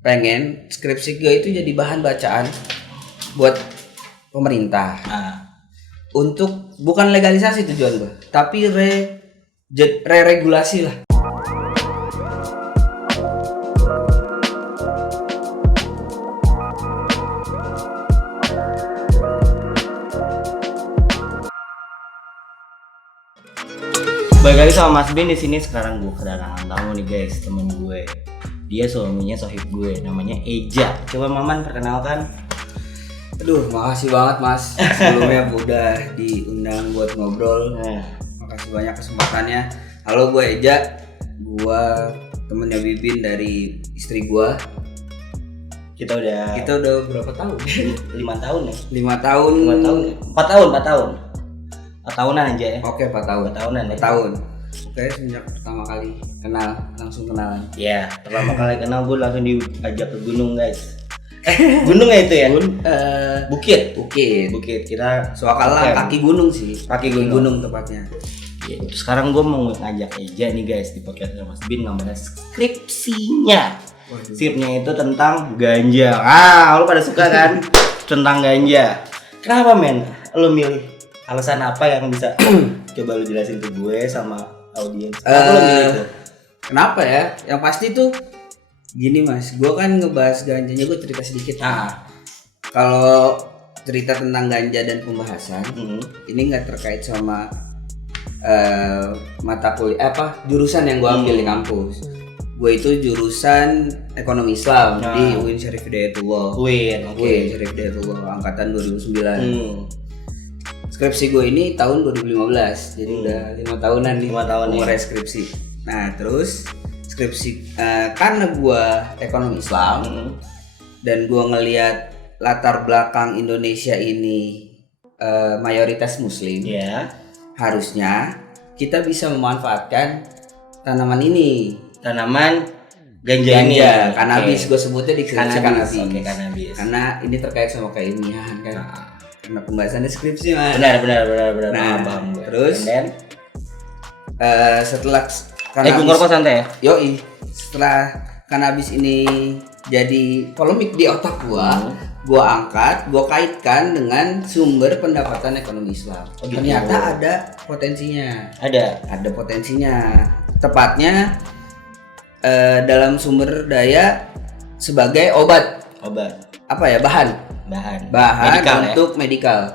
pengen skripsi gue itu jadi bahan bacaan buat pemerintah. Untuk bukan legalisasi tujuan gue, tapi re-regulasi lah. Balik lagi sama Mas Bin di sini. Sekarang gue kedatangan tamu nih guys, temen gue. Dia suaminya sohib gue, namanya Eja. Coba Maman perkenalkan. Aduh, makasih banget Mas. Sebelumnya udah diundang buat ngobrol. Makasih banyak kesempatannya. Halo, gue Eja. Gue temennya Bibin dari istri gue. Kita udah berapa tahun? 5 tahun ya? 5 tahun. 4 tahun. 4 tahunan aja ya? Oke, 4 tahun. 4 tahunan ya? 4 tahun. Oke, sejak pertama kali langsung kenalan. Iya, pertama kali kenal gue langsung diajak ke gunung guys. Gunung ya itu ya? Bukit. Kita Soalnya kaki gunung sih. Kaki gunung tepatnya. Ya, sekarang gue mau ngajak Eja nih guys di podcast Mas Bin, namanya skripsinya. Skripnya itu tentang ganja. Lu pada suka kan? Tentang ganja. Kenapa men? Lu milih? Alasan apa yang bisa coba lu jelasin ke gue sama audiens? Kenapa ya? Yang pasti tuh gini Mas, gue kan ngebahas ganjanya, gue cerita sedikit. Kalau cerita tentang ganja dan pembahasan, ini nggak terkait sama mata kuliah jurusan yang gue ambil di kampus. Gue itu jurusan ekonomi Islam di UIN Syarif Hidayatullah. UIN Syarif Hidayatullah angkatan 2009. Skripsi gue ini tahun 2015, jadi udah 5 tahunan nih umur skripsi. Nah terus skripsi karena gue ekonomi Islam dan gue ngelihat latar belakang Indonesia ini mayoritas Muslim, harusnya kita bisa memanfaatkan tanaman ini, tanaman ganja ini, kanabis. Gue sebutnya di skripsi kanabis. Karena ini terkait sama keilmiahan kan. Karena pembahasan deskripsi Mas. Benar. Nah, paham. Terus setelah gue ngerokok santai ya? Yoi. Setelah kanabis ini jadi polemik di otak gua angkat, gua kaitkan dengan sumber pendapatan ekonomi Islam. Ternyata ada potensinya. Ada potensinya. Tepatnya dalam sumber daya sebagai obat. Bahan medical, untuk medical,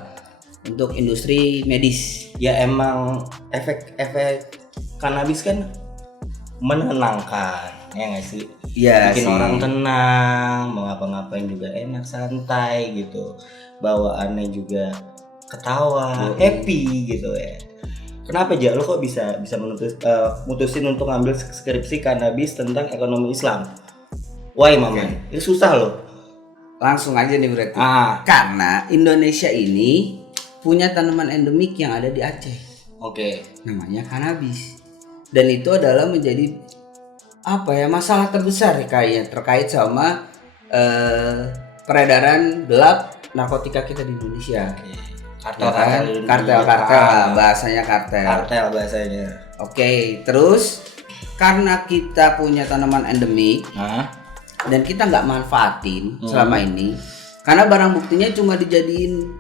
untuk industri medis. Ya emang efek kanabis kan menenangkan, ya nggak sih? Iya, bikin orang tenang, mau ngapa-ngapain juga enak, santai gitu, bawaannya juga ketawa, happy gitu ya. Kenapa aja lo kok bisa mutusin untuk ngambil skripsi kanabis tentang ekonomi Islam? Why Maman? Itu susah loh. Langsung aja nih berarti. Karena Indonesia ini punya tanaman endemik yang ada di Aceh. Namanya kanabis. Dan itu adalah menjadi masalah terbesar kayaknya terkait sama peredaran gelap narkotika kita di Indonesia. Kartel bahasanya. Terus karena kita punya tanaman endemik dan kita nggak manfaatin selama ini, karena barang buktinya cuma dijadiin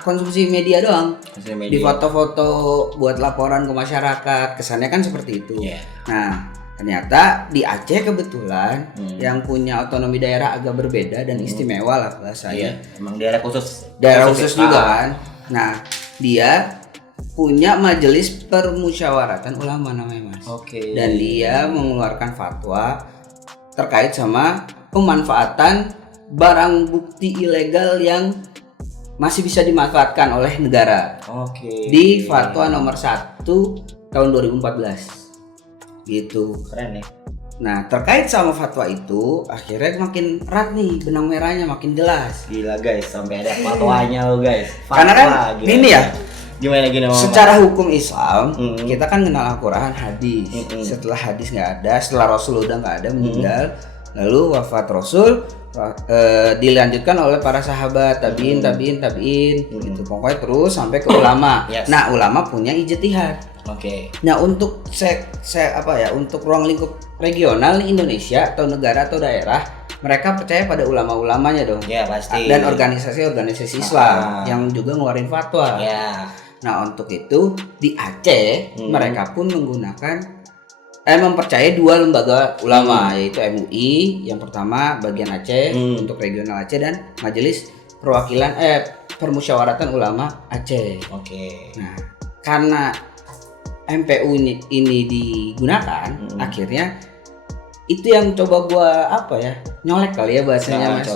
konsumsi media doang, di foto-foto buat laporan ke masyarakat, kesannya kan seperti itu. Nah ternyata di Aceh kebetulan yang punya otonomi daerah agak berbeda dan istimewa lah bahasanya. Emang daerah khusus juga kan. Nah dia punya majelis permusyawaratan ulama namanya Mas. Dan dia mengeluarkan fatwa terkait sama pemanfaatan barang bukti ilegal yang masih bisa dimanfaatkan oleh negara. Di fatwa nomor 1 tahun 2014 gitu. Keren ya. Nah terkait sama fatwa itu akhirnya makin erat nih, benang merahnya makin jelas. Gila guys, sampai ada fatwanya lo guys. Karena kan gini ya, gimana secara hukum Islam kita kan kenal Al-Quran, hadis. Setelah hadis nggak ada, setelah Rasul udah nggak ada, meninggal, lalu wafat Rasul, dilanjutkan oleh para sahabat, tabiin gitu. Pokoknya terus sampai ke ulama. Nah ulama punya ijtihad. Nah untuk untuk ruang lingkup regional di Indonesia atau negara atau daerah, mereka percaya pada ulama-ulamanya dong. Ya pasti. Dan organisasi-organisasi Islam yang juga ngeluarin fatwa. Ya. Nah untuk itu di Aceh mereka pun menggunakan mempercayai 2 lembaga ulama yaitu MUI yang pertama bagian Aceh untuk regional Aceh dan Majelis Perwakilan Permusyawaratan Ulama Aceh. Oke. Nah karena MPU ini digunakan akhirnya itu yang coba gua nyolek kali ya bahasanya Mas.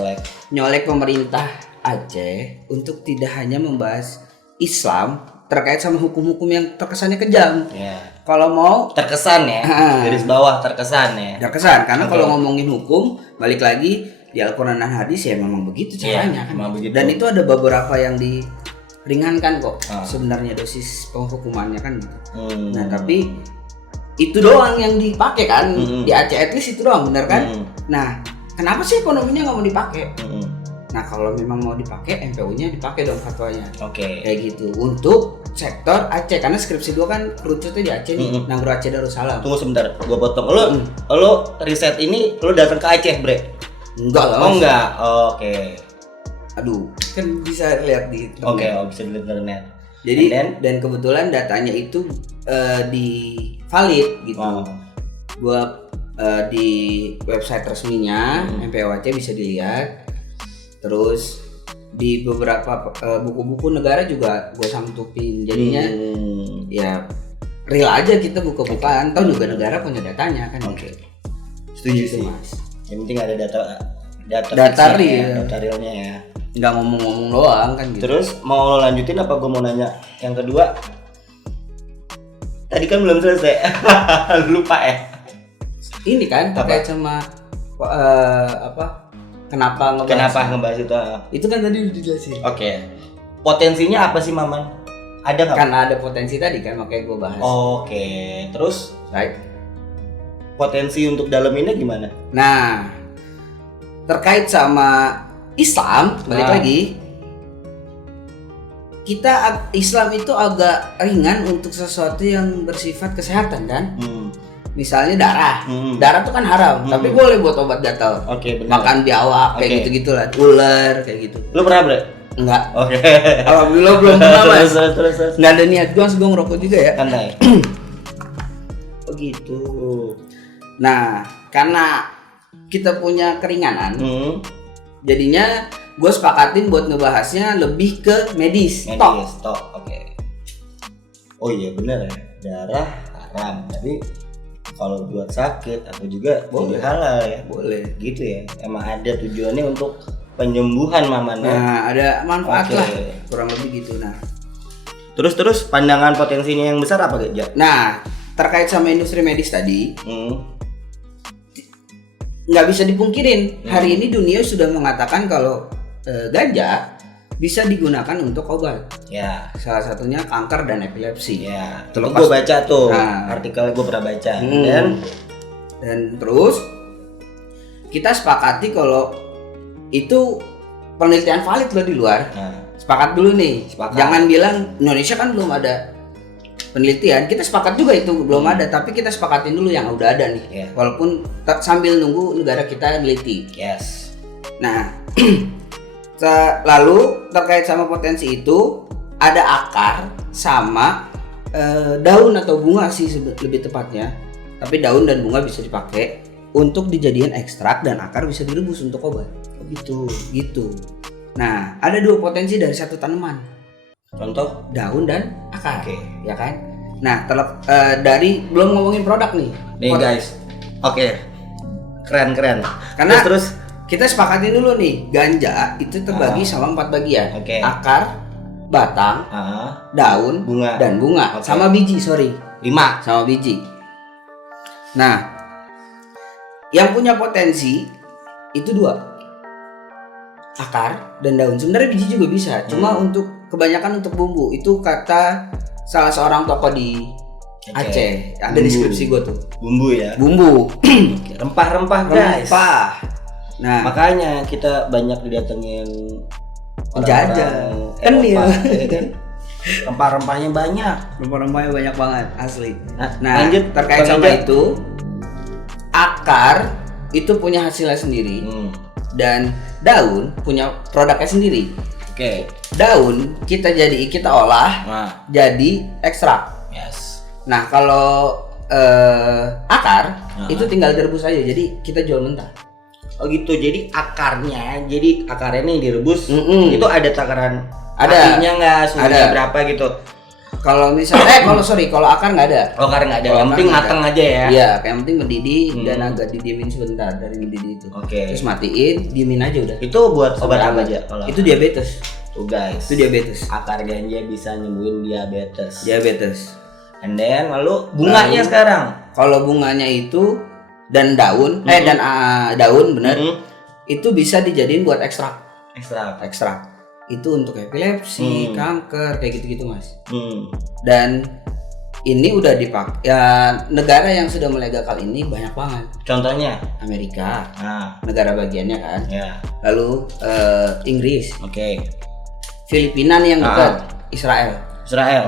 Nyolek pemerintah Aceh untuk tidak hanya membahas Islam terkait sama hukum-hukum yang terkesannya kejam. Ya. Kalau mau terkesan ya, garis bawah terkesan ya. Terkesan karena kalau ngomongin hukum balik lagi di Al-Qur'an dan hadis ya memang begitu caranya kan. Begitu. Dan itu ada beberapa yang diringankan kok sebenarnya dosis penghukumannya kan gitu. Nah, tapi itu doang yang dipakai kan di Aceh, at least itu doang bener kan. Nah kenapa sih ekonominya nggak mau dipakai? Nah kalau memang mau dipakai MPU-nya dipakai dong fatwanya. Kayak gitu untuk sektor Aceh karena skripsi gua kan kerucutnya di Aceh nih, Nagro Aceh Darussalam. Tunggu sebentar, gua potong. Lo riset ini lo datang ke Aceh, Bre? Enggak lah. Oh enggak. Oke. Aduh, kan bisa lihat di internet. Oke, bisa dilihat di internet. Jadi dan kebetulan datanya itu di valid gitu. Gua di website resminya MPU Aceh bisa dilihat. Terus di beberapa buku-buku negara juga gue santupin. Jadinya ya real aja kita buka-bukaan. Tahu juga negara punya datanya kan. Setuju gitu, sih. Mas. Yang penting ada data real. Data realnya ya. Nggak ngomong-ngomong doang kan gitu. Terus mau lo lanjutin apa gue mau nanya yang kedua? Tadi kan belum selesai. Lupa ya. Ini kan terkait sama kenapa ngebahas itu? Itu kan tadi udah dijelasin. Oke. Potensinya apa sih, Maman? Ada nggak? Karena ada potensi tadi kan makanya gue bahas. Oke. Terus right. Potensi untuk daleminnya gimana? Nah, terkait sama Islam balik lagi. Islam itu agak ringan untuk sesuatu yang bersifat kesehatan kan? Misalnya darah. Darah tuh kan haram, tapi boleh buat obat gatal. Benar. Makan biawak kayak gitu-gitu lah, ular kayak gitu. Lu pernah, Bre? Enggak. Alhamdulillah belum pernah, Mas. Terus. Enggak ada niat gue ngerokok juga ya. Santai. Begitu. Nah, karena kita punya keringanan, jadinya gue sepakatin buat ngebahasnya lebih ke medis. Tok. Oh iya benar ya, darah haram. Tapi kalau buat sakit atau juga boleh halal ya. Boleh. Gitu ya. Emang ada tujuannya untuk penyembuhan Maman ya. Nah, ada manfaat lah. Kurang lebih gitu. Nah. Terus pandangan potensinya yang besar apa Gak? Nah, terkait sama industri medis tadi, nggak bisa dipungkirin. Hari ini dunia sudah mengatakan kalau ganja bisa digunakan untuk obat. Ya. Salah satunya kanker dan epilepsi. Ya. Itu gue baca tuh. Artikel gue pernah baca. Dan terus kita sepakati kalau itu penelitian valid loh di luar. Sepakat dulu nih. Jangan bilang Indonesia kan belum ada penelitian. Kita sepakat juga itu belum ada, tapi kita sepakatin dulu yang udah ada nih. Walaupun sambil nunggu negara kita neliti. Nah, lalu terkait sama potensi itu ada akar sama daun atau bunga sih lebih tepatnya. Tapi daun dan bunga bisa dipakai untuk dijadikan ekstrak dan akar bisa direbus untuk obat. Gitu. Nah, ada 2 potensi dari satu tanaman. Contoh daun dan akar. Ya kan? Nah, dari belum ngomongin produk nih. Guys. Keren. Karena terus kita sepakatin dulu nih, ganja itu terbagi sama 4 bagian. Akar, batang, daun, dan bunga. Sama biji, 5 sama biji. Nah, yang punya potensi itu 2. Akar dan daun. Sebenarnya biji juga bisa, cuma untuk kebanyakan untuk bumbu. Itu kata salah seorang tokoh di Aceh. Ada di deskripsi gue tuh. Bumbu ya. Rempah-rempah guys. Nah, makanya kita banyak didatengin penjajah. Kan dia. Rempah-rempahnya banyak. Rempah-rempahnya banyak banget asli. Nah, lanjut terkait sama itu akar itu punya hasilnya sendiri dan daun punya produknya sendiri. Oke. Daun kita olah jadi ekstrak. Yes. Nah kalau akar itu tinggal direbus aja, jadi kita jual mentah. Oh gitu, jadi akarnya nih direbus. Itu ada takaran apinya nggak, suhunya berapa gitu? Kalau misalnya kalau akar nggak ada. Oh, akar nggak ada, yang penting mateng aja ya? Iya, yang penting mendidih dan agak didiemin sebentar dari mendidih itu. Oke. Terus matiin, diemin aja udah. Itu buat obat apa aja? Itu diabetes. Tuh guys, itu diabetes. Akar ganja bisa nyembuhin diabetes. And then lalu bunganya sekarang. Kalau bunganya itu dan daun, daun benar. Itu bisa dijadiin buat ekstrak. Itu untuk epilepsi, kanker, kayak gitu-gitu mas. Dan ini udah dipakai. Ya negara yang sudah melegalkan ini banyak banget. Contohnya Amerika, negara bagiannya kan. Ya. Lalu Inggris. Oke. Filipina nih yang dekat. Israel.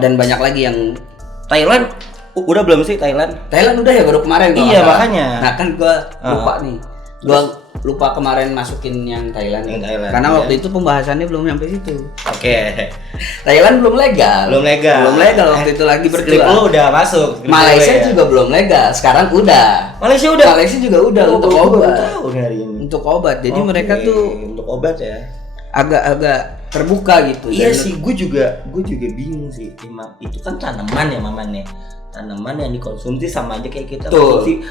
Dan banyak lagi yang Thailand. Udah belum sih Thailand? Thailand udah ya, baru kemarin. Iya makanya. Nah kan gua lupa nih. Gua lupa kemarin masukin yang Thailand. Karena waktu itu pembahasannya belum sampai situ. Oke. Thailand belum legal waktu itu, lagi berjuang. Lu udah masuk. Malaysia juga belum legal, sekarang udah. Malaysia juga udah untuk obat. Untuk obat. Jadi mereka tuh untuk obat ya. Agak terbuka gitu. Iya sih, gue juga bingung sih. Itu kan tanaman ya mamanya. Tanaman yang dikonsumsi sama aja kayak kita konsumsi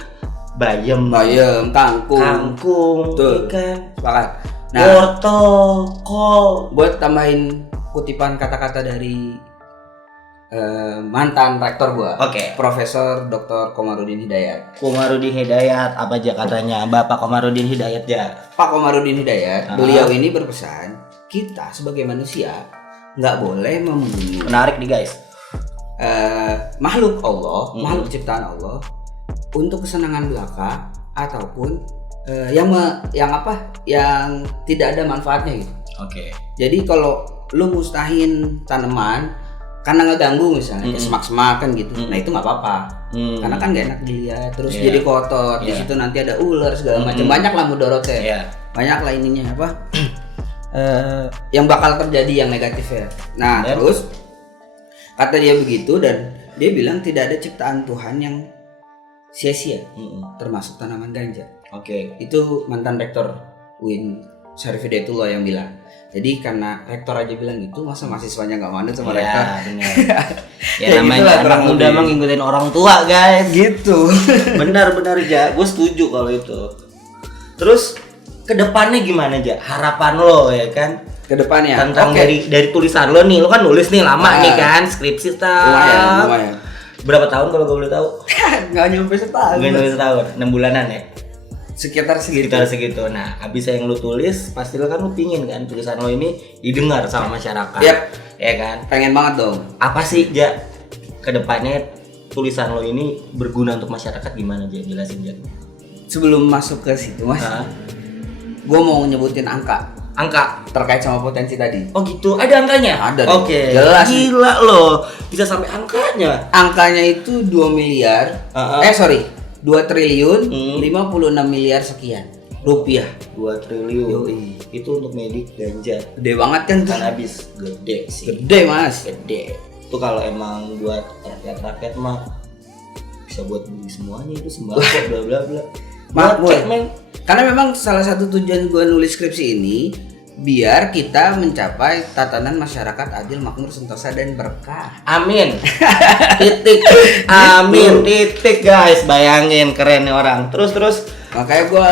bayam, kangkung, ikan, sepakat. Nah, wortel, kol. Buat tambahin kutipan kata-kata dari mantan rektor gua, Profesor Dr. Komarudin Hidayat. Apa aja katanya Bapak Komarudin Hidayat ya? Pak Komarudin Hidayat, beliau ini berpesan kita sebagai manusia nggak boleh membunuh. Menarik nih guys. Makhluk Allah, makhluk ciptaan Allah untuk kesenangan belaka ataupun yang tidak ada manfaatnya gitu. Jadi kalau lu mustahin tanaman karena ngeganggu misalnya kayak semak-semak kan gitu, nah itu nggak apa-apa, karena kan nggak enak dilihat, terus jadi kotor, di situ nanti ada ular segala macam, banyak lah mudorotnya, banyak lah ininya yang bakal terjadi yang negatif ya. Nah terus kata dia begitu, dan dia bilang tidak ada ciptaan Tuhan yang sia-sia, termasuk tanaman ganja. Itu mantan rektor UIN Syarif Hidayatullah yang bilang. Jadi karena rektor aja bilang gitu, masa mahasiswanya nggak manut sama rektor? Bener. Ya namanya anak muda mah ngikutin orang tua guys. Gitu. Benar ja, gue setuju kalau itu. Terus kedepannya gimana aja? Harapan lo ya kan? Kedepannya tentang dari tulisan lo nih, lo kan nulis nih lama nih kan, skripsi lumayan. Berapa tahun kalau gue boleh tahu? Nggak nyampe setahun. 6 bulanan ya? Sekitar segitu. Nah, abis yang lu tulis, pasti lo kan lu pingin kan tulisan lo ini didengar sama masyarakat. Ya kan? Pengen banget dong. Apa sih Ja kedepannya tulisan lo ini berguna untuk masyarakat, gimana Ja? Jelasin Ja. Sebelum masuk ke situ mas, gue mau nyebutin angka terkait sama potensi tadi. Oh gitu, ada angkanya? Ada. Jelas. Gila lo, bisa sampai angkanya. Angkanya itu 2 miliar. 2 triliun 56 miliar sekian rupiah. 2 triliun. Yoi. Itu untuk medik ganja. Gede banget kan tuh. Cannabis gede sih. Gede mas. Itu kalau emang buat rakyat mah bisa buat beli semuanya, itu sembako bla bla bla. Makmur. Karena memang salah satu tujuan gue nulis skripsi ini biar kita mencapai tatanan masyarakat adil, makmur, sentosa dan berkah. Amin. Titik. Amin. Titik guys. Bayangin keren nih orang. Terus. Makanya gue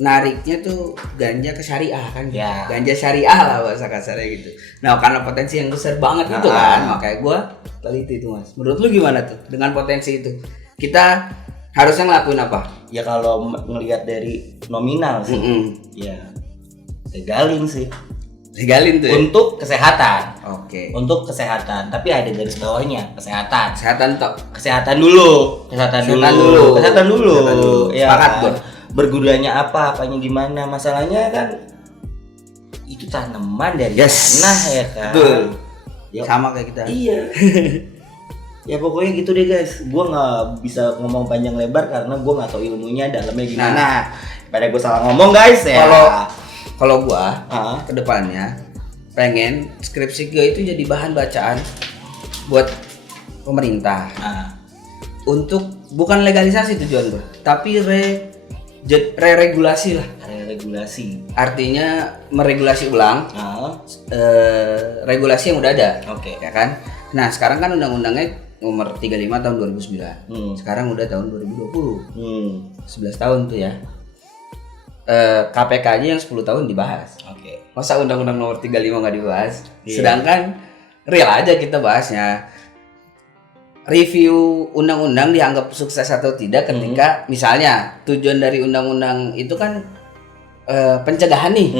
nariknya tuh ganja ke syariah kan. Ya. Ganja syariah lah bahasa kasarnya gitu. Nah karena potensi yang besar banget itu kan, makanya gue teliti itu mas. Menurut lu gimana tuh dengan potensi itu? Kita harusnya ngelakuin apa? Ya kalau ngelihat dari nominal sih, ya legalin tuh untuk kesehatan. Untuk kesehatan, tapi ada garis bawahnya, kesehatan dulu. Ya kan? Bergunanya apanya gimana, masalahnya kan itu tanaman dari tanah ya kan. Betul. Sama kayak kita. Iya. Ya pokoknya gitu deh guys. Gue nggak bisa ngomong panjang lebar karena gue nggak tahu ilmunya dalamnya gimana. Pada gue salah ngomong guys ya. Kalau gue kedepannya pengen skripsi gue itu jadi bahan bacaan buat pemerintah. Untuk bukan legalisasi tujuan gue, tapi regulasi lah. Regulasi. Artinya meregulasi ulang regulasi yang udah ada. Oke. Ya kan? Nah, sekarang kan undang-undangnya nomor 35 tahun 2009. Sekarang udah tahun 2020. 11 tahun tuh ya. KPK aja yang 10 tahun dibahas. Oke. Masa undang-undang nomor 35 nggak dibahas? Sedangkan real aja kita bahasnya. Review undang-undang dianggap sukses atau tidak ketika misalnya tujuan dari undang-undang itu kan pencegahan nih.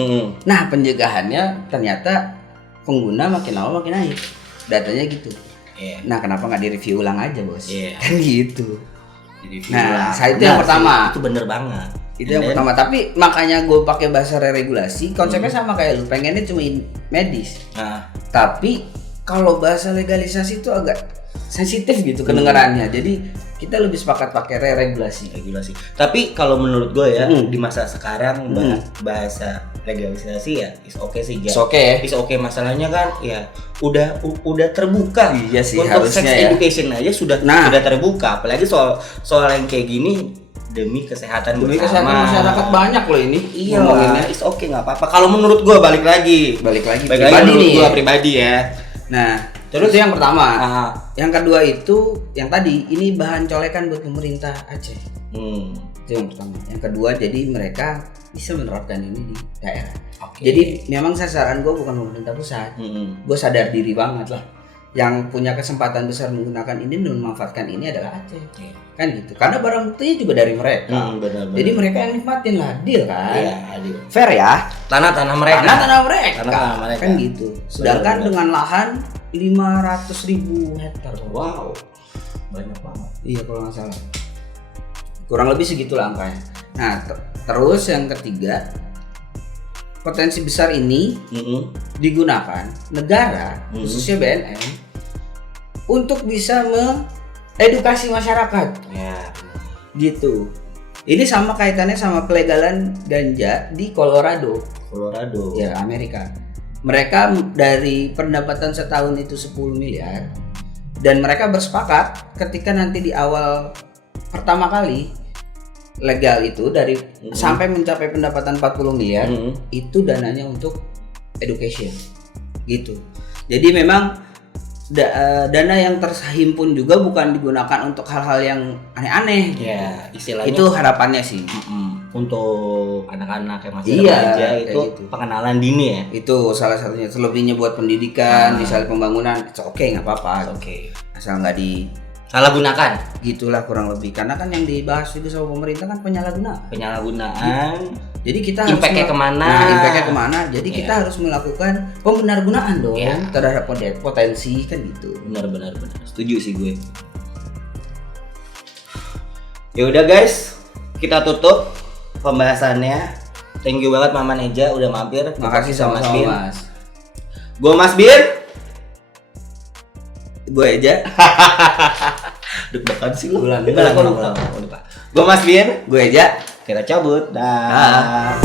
Nah, pencegahannya ternyata pengguna makin lama makin naik. Datanya gitu. Nah, kenapa nggak direview ulang aja, Bos? Kan gitu. Nah, saya itu yang pertama. Itu bener banget. Itu yang pertama, tapi makanya gue pakai bahasa regulasi, konsepnya sama kayak lu, pengennya cuma medis. Tapi kalau bahasa legalisasi itu agak sensitif gitu kedengarannya. Jadi kita lebih sepakat pakai regulasi. Tapi kalau menurut gue ya di masa sekarang bahasa legalisasi ya is okay sih. Is okay. Masalahnya kan ya udah terbuka. Iya sih, untuk sex ya. education aja sudah terbuka. Apalagi soal yang kayak gini demi kesehatan masyarakat banyak loh ini. Iya lah, is okay nggak apa-apa. Kalau menurut gue balik lagi pribadi nih. Gue pribadi ya. Nah, terus itu yang pertama. Yang kedua itu yang tadi ini bahan colekan buat pemerintah Aceh. Itu yang pertama. Yang kedua jadi mereka bisa menerapkan ini di daerah. Jadi memang sasaran gue bukan pemerintah pusat. Gue sadar diri banget lah. Yang punya kesempatan besar menggunakan ini dan memanfaatkan ini adalah Aceh. Kan gitu. Karena barang buktinya juga dari mereka. Benar. Jadi mereka yang nikmatin lah, deal kan. Iya, adil. Fair ya. Tanah mereka. Kan gitu. Sedangkan dengan lahan 500.000 hektar. Wow. Banyak banget. Iya kalau nggak salah. Kurang lebih segitulah angkanya. Nah, terus yang ketiga, potensi besar ini digunakan negara khususnya BNN untuk bisa mengedukasi masyarakat. Ya. Gitu. Ini sama kaitannya sama pelegalan ganja di Colorado. Ya, Amerika. Mereka dari pendapatan setahun itu 10 miliar dan mereka bersepakat ketika nanti di awal pertama kali legal itu dari sampai mencapai pendapatan 40 miliar itu dananya untuk education gitu. Jadi memang dana yang terhimpun juga bukan digunakan untuk hal-hal yang aneh-aneh gitu. Ya, istilahnya itu harapannya sih. Untuk anak-anak yang masih remaja itu gitu. Pengenalan dini ya. Itu salah satunya. Selebihnya buat pendidikan, misalnya pembangunan, oke nggak apa-apa. Asal nggak salah gunakan. Gitulah kurang lebih. Karena kan yang dibahas juga sama pemerintah kan penyalahgunaan. Jadi kita impactnya kemana? Jadi kita harus melakukan pembenar-gunaan dong terhadap potensi kan gitu. Benar. Setuju sih gue. Ya udah guys, kita tutup pembahasannya. Thank you banget Mama Neja udah mampir. Makasih sama Mas Bin. Gue Mas Bin. Gue Eja. Deg-degan sih lu. Ulang. Gue Mas Bin. Gue Eja. Kita cabut. Dah.